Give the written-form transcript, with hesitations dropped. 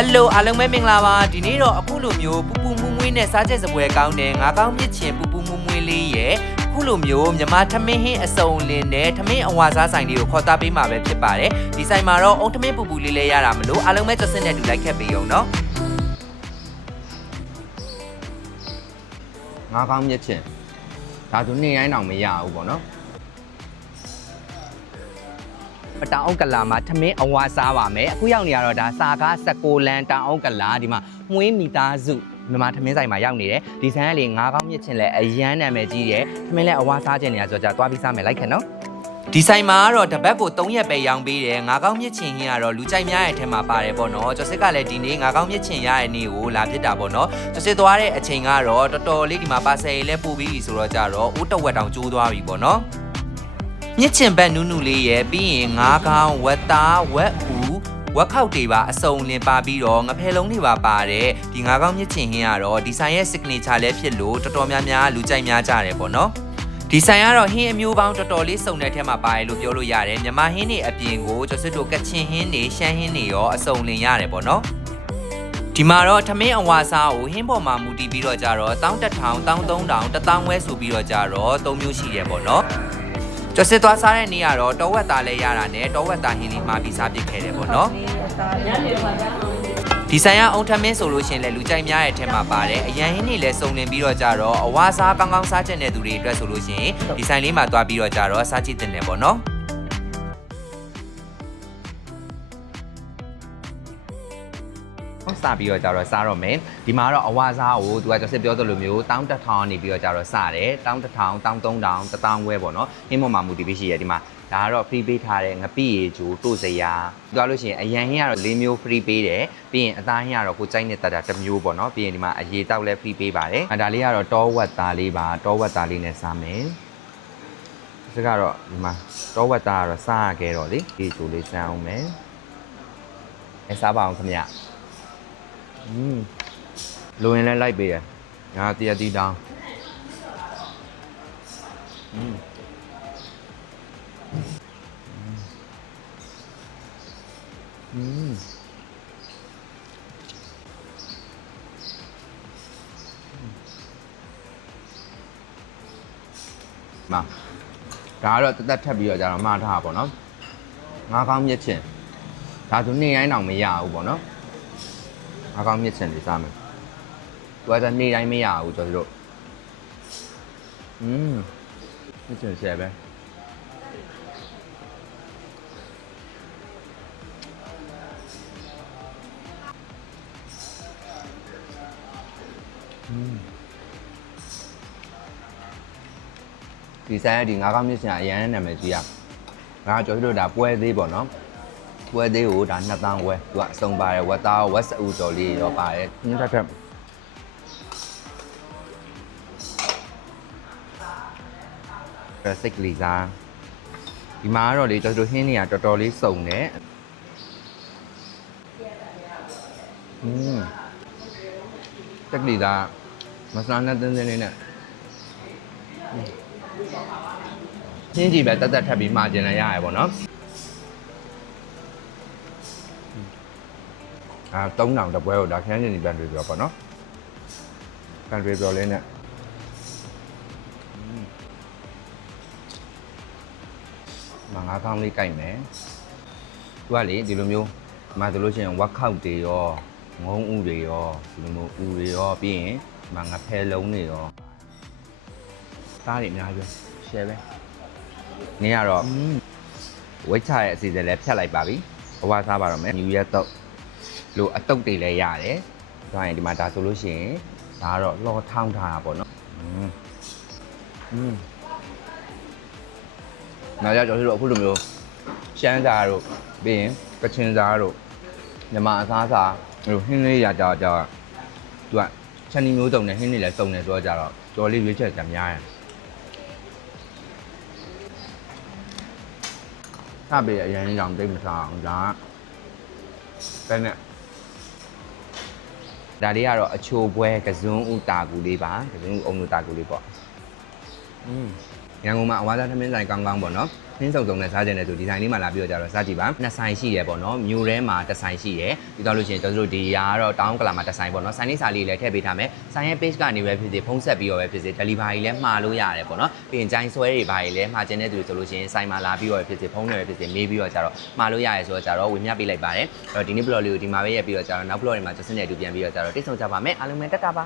Hello အားလုံးပဲမင်္ဂလာပါဒီနေ့တော့အခုလိုမျိုးပူပူမွှွှွှွှွှွှွှွှွှွှွှွှွှွှွှွှွှွှွှွှွှွှွှွှွှွှွှွှွှွှွှွှွှွှွှွှွှွှွှွှွှွှွှွှွှွှွှွှွှွှွှွှွှွှွှွှွှွှွှွှွှွှွှွှွှွှွှွှွှွှွှွှွှွှွှွှွှွှွှွှွှွှွှွှွှွှွှွှွှွှွအစုံလင်းနဲ့ထမင်းအဝါစားဆိုင်လေးကိုခေါ်သားပေးမှာပဲဖြစ်ပါတယ်ဒီဆိုင်မှာတော့အုံထမင်းပူပူလေးလဲရတာမလို့အားလုံးပဲကြော်စင်နဲ့တူလိုက်ခဲ့ပေးအောင်နော်ငါးကောင်းမြက်ချင်ဒါဆိုနေ့တိုင်းတော့မရဘူးပေါ့နော်ပတောင်အုတ်ကလာမှာထမင်းအဝါစားပါမယ်အခုရောက်နေရတော့ဒါစာကား16လမ်းတောင်အုတ်ကလာဒီမှာမွေးမိသားစုမြန်မာထမင်းဆိုင်မှာရောက်နေတယ်ဒီဆိုင်ကလေငါးကောင်းမြစ်ချင်းလဲအရန်နာမည်ကြီးတယ်ထမင်းလဲအဝါစားခြင်းနေရဆိုကြသွားပြီးစားမယ်လိုက်ခင်နော်ဒီဆိုင်မှာကတော့တပတ်ကို3ရက်ပဲရောင်းပေးတယ်ငါးကောင်းမြစ်ချင်းဟင်းကတော့လူကြိုက်များရဲ့အထက်မှာပါတယ်ပေါ့နော်ကျော်စစ်ကလည်းဒီနေ့ငါးကောင်းမြစ်ချင်းရတဲ့နေ့ကိုလာဖြစ်တာပေါ့နော်ကျော်စစ်သွားတဲ့အချိန်ကတော့တော်တော်လေးဒီမှာပါဆယ်လေးပို့ပြီးဆိုတော့ကြတော့ဦးတဝက်တောင်ကျိုးသွားပြီပေါ့နော်မြစ်ချင်ဘက်နူးနူလေးရဲ့ပြီးရင်ငါးကောင်းဝက်သားဝက်ဦးဝက်ခောက်တွေပါအစုံလင်ပါပြီးတော့ငဖယ်လုံးတွေပါပါတယ်ဒီငါးကောင်းမြစ်ချင်ဟင်းကတော့ဒီဆိုင်ရဲ့ signature လည်းဖြစ်လို့တော်တော်များများလူကြိုက်များကြတယ်ပေါ့နော်ဒီဆိုင်ကတော့ဟင်းအမျိုးပေါင်းတော်တော်လေးစုံတဲ့ထဲမှာပါတယ်လို့ပြောလို့ရတယ်မြန်မာဟင်းတွေအပြင်ကိုကျော်စစ်တို့ကချင်ဟင်းတွေရှမ်းဟင်းတွေရောအစုံလင်ရတယ်ပေါ့နော်ဒီမှာတော့ထမင်းအဝါစားကိုဟင်းပေါ်မှာမူတည်ပြီးတော့ကြတော့1100 1300 1000ဝဲဆိုပြီးတော့ကြတော့3မျိုးရှိတယ်ပေါ့နော်ကျော်စစ်သွားစားတဲ့နေ့ကတော့တောဝက်သားလေးရတာနဲ့တောဝက်သားဟင်းလေးမှာပြီးစားပစ်ခဲ့တယ်ပေါ့နော်ဒီဆိုင်ကအုံထမင်းဆိုလို့ရှင်လဲလူကြိုက်များရဲ့အထက်မှာပါတယ်အရန်ဟင်းတွေလည်းစုံလင်ပြီးတော့ကြတော့အဝါစားကောင်းကောင်းစားချက်တဲ့သူတွေအတွက်ဆိုလို့ရှင်ဒီဆိုင်လေးမှာသွားပြီးတော့ကြတော့စားကြည့်တင်တယ်ပေါ့နော်စားပြီးတော့ကြတော့စားတော့မယ်ဒီမှာတော့အဝါစားကိုသူကကျော်စစ်ပြောသလိုမျိုး1100နေပြီးတော့ကြတော့စားတယ်1100 1300 1000ဝဲပေါ့နော်ဟင်းပေါ်မှာမူတည်ပြီးရှိရဒီမှာဒါကတော့ free ပေးထားတဲ့ငပိရေချိုတို့စရာပြောလို့ရှိရင်အရန်ဟင်းကတော့၄မျိုး free ပေးတယ်ပြီးရင်အသားဟင်းကတော့ကိုကြိုက်နေတာတစ်မျိုးပေါ့နော်ပြီးရင်ဒီမှာအရေတောက်လည်း free ပေးပါတယ်ဒါလေးကတော့တောဝက်သားလေးပါတောဝက်သားလေးနဲ့စားမယ်ဒီကတော့ဒီမှာတောဝက်သားကတော့စားရခဲ့တော့လေရေချိုလေးစမ်းအောင်မယ်စားပါအောင်ခင်ဗျလိုရင်လည်းလိုက်ပေးရငါတရတီတောင်းမှာဒါကတော့တက်တက်ထပ်ပြီးတော့ကြာတော့မှားထားပါပေါ့နော်ငါးကောင်းမြက်ချင်ဒါဆိုနေ့တိုင်းတော့မရဘူးပေါ့နော်ငါးကောင်းမြက်ချင်လေးစားမယ်သူကနေ့တိုင်းမရဘူးကျွန်တော်တို့မြက်ချင်ဆယ်ပဲဒီဆိုင်ကဒီငါးကောင်းမြစ်ချင်အရန်နာမည်ကြီးရငါကျွန်တော်တို့ဒါပွဲသေးပေါ့နော်ပွဲသေးကိုဒါ2000ဝဲသူကအစုံပါတယ်ဝက်သားဝက်စအူတော်လေးရောပါတယ်ညက်ထက်စိတ်ကလေးစားဒီမှာကတော့လေကျွန်တော်တို့ဟင်းတွေကတော်တော်လေးစုံတယ်တက်ကလေးသားမဆလာနဲ့တင်းတင်းလေးနဲ့ရှင်းကြည့်ပဲတက်တက်ထပ်ပြီးမှာကျင်လိုက်ရရပေါ့နော်3000တပွဲကိုဒါခန်းကျင်ဒီပန်တွေပြောပေါ့နော်ပန်တွေပြောလေးနဲ့ငါးကောင်းလေးကြိုက်မယ်သူကလေဒီလိုမျိုးမှာဆိုလို့ရှိရင်ဝက်ခောက်တွေရောငုံဥတွေရောဒီလိုမျိုးဥတွေရောပြီးရင်ငါဖဲလုံးတွေရောစားနေအများကြီး share ပဲနေ့ကတော့ဝိတ်ချရဲ့အစီအစဉ်လည်းဖြတ်လိုက်ပါပြီအဝါစားပါတော့မယ်new year တော့လို့အတုပ်တွေလည်းရတယ်ဒါရင်ဒီမှာဒါဆိုလို့ရှိရင်ဒါကတော့လောထောင်းထားတာပေါ့နော်နောက်ကြကျွန်တော်တို့အခုလိုမျိုးရှမ်းစားတို့ပြီးရင်ကချင်စားတို့မြန်မာအစားစားဟိုဟင်းလေးရကြသူကချန်နီမျိုးစုံနဲ့ဟင်းလေးလည်းစုံနေဆိုတော့ကြတော့တော်လေးရွေးချက်ကြများတယ်စားပေးအရင်ကြောင်တိတ်မစားအောင်ဒါကပဲနဲ့ဒါလေးကတော့အချိုပွဲကစွန်းဥတာကူလေးပါကစွန်းဥအုံဥတာကူလေးပေါ့ရန်ကုန်မှာအဝါသားထမင်းဆိုင်ကောင်းကောင်းပေါ့နော် နင်းစုံစုံနဲ့စားကြတယ်ဆိုဒီဆိုင်လေးမှာလာပြီးတော့ကြတော့စားကြည့်ပါနှစ်ဆိုင်ရှိတယ်ပေါ့နော်မြို့ထဲမှာတစ်ဆိုင်ရှိတယ်ပြီးတော့လို့ရှိရင်ကျွန်တော်တို့ဒီရာကတော့တောင်းကလာမှာတစ်ဆိုင်ပေါ့နော်ဆိုင်လေးစာလေးလည်းထည့်ပေးထားမယ်ဆိုင်ရဲ့ page ကနေပဲဖြစ်စေဖုန်းဆက်ပြီးတော့ပဲဖြစ်စေ delivery လည်းမှာလို့ရတယ်ပေါ့နော်ပြီးရင်ဂျိုင်းဆွဲတွေဘာတွေလည်းမှာကျင်တဲ့သူတွေဆိုလို့ရှိရင်ဆိုင်မှာလာပြီးတော့ဖြစ်စေဖုန်းတွေပဲဖြစ်စေမေးပြီးတော့ကြတော့မှာလို့ရတယ်ဆိုတော့ကြတော့ဝင်မြပေးလိုက်ပါတယ်အဲ့တော့ဒီနေ့ blog လေးကိုဒီမှာပဲရက်ပြီးတော့ကြတော့နောက် blog တွေမှာကျစနေတူပြန်ပြီးတော့ကြတော့တိတ်ဆုံကြပါမယ်အားလုံးပဲတက်တာပါ